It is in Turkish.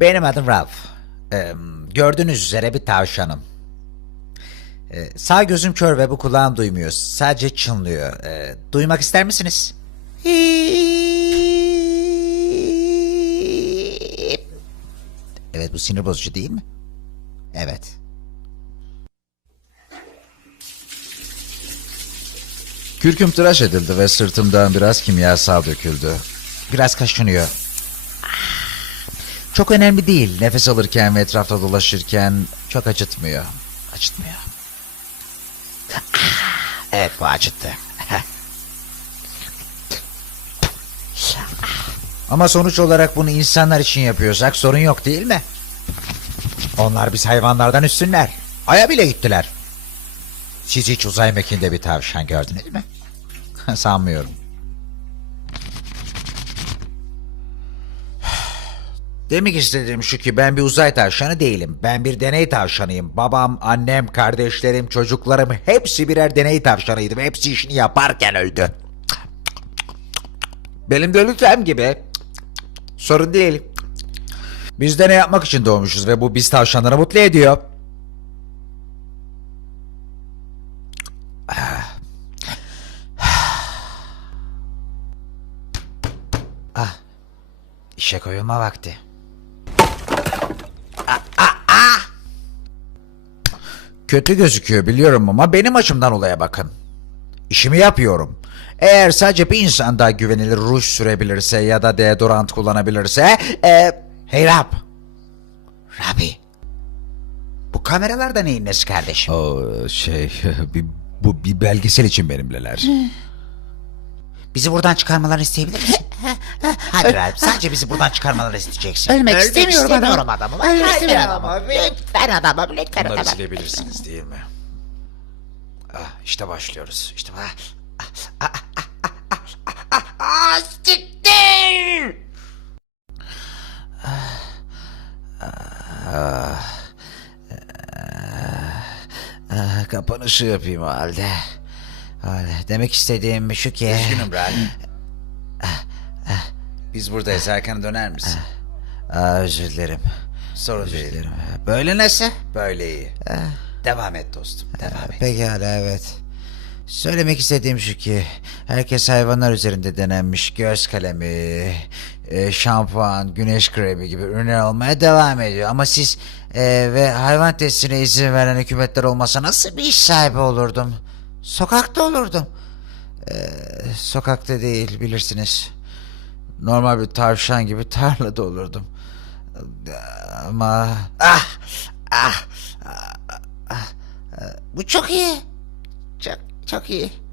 Benim adım Ralph. Ee, gördüğünüz üzere bir tavşanım. Ee, sağ gözüm kör ve bu kulağım duymuyor. Sadece çınlıyor. Ee, duymak ister misiniz? Evet bu sinir bozucu değil mi? Evet. Kürküm tıraş edildi ve sırtımdan biraz kimyasal döküldü. Biraz kaşınıyor. Çok önemli değil. Nefes alırken ve etrafta dolaşırken Çok acıtmıyor. Acıtmıyor. Evet bu acıttı. Ama sonuç olarak bunu insanlar için yapıyorsak sorun yok değil mi? Onlar biz hayvanlardan üstünler. Aya bile gittiler. Siz hiç uzay mekiğinde bir tavşan gördünüz mü? Sanmıyorum. Demek istediğim şu ki ben bir uzay tavşanı değilim. Ben bir deney tavşanıyım. Babam, annem, kardeşlerim, çocuklarım hepsi birer deney tavşanıydı. Hepsi işini yaparken öldü. Benim de lütfen gibi. Sorun değil. Biz deney yapmak için doğmuşuz ve bu biz tavşanları mutlu ediyor. Ah. İşe koyulma vakti. Kötü gözüküyor biliyorum ama benim açımdan olaya bakın. İşimi yapıyorum. Eğer sadece bir insan daha güvenilir ruj sürebilirse ya da deodorant kullanabilirse... E, hey Rab. Rabi. Bu kameralar da neyin nesi kardeşim? o şey bir, bu bir belgesel için benimleler. Bizi buradan çıkarmalarını isteyebilir misin? Hadi Rab sadece bizi buradan çıkarmalarını isteyeceksin. Ölmek istemiyorum istemiyorum adam. adamım. Ölmek istemiyorum. adamım. Lütfen adamım lütfen Bunları adamım. silebilirsiniz değil mi? Ah, işte başlıyoruz. İşte bak. Ah, siktir! Ah, Kapanışı yapayım o halde. Öyle. Demek istediğim şu ki... Üzgünüm Ralph. Biz buradayız. Erken döner misin? Aa, özür dilerim. Sorun Özür değil. dilerim. Böyle nasıl? Böyle iyi. Devam et dostum. Devam et. Pekala evet. Söylemek istediğim şu ki herkes hayvanlar üzerinde denenmiş göz kalemi, e, şampuan, güneş kremi gibi ürünler almaya devam ediyor. Ama siz e, ve hayvan testine izin veren hükümetler olmasa nasıl bir iş sahibi olurdum? Sokakta olurdum. E, sokakta değil bilirsiniz. Normal bir tavşan gibi tarlada olurdum. Ama ah ah, ah, ah, ah. bu çok iyi. Çok çok iyi.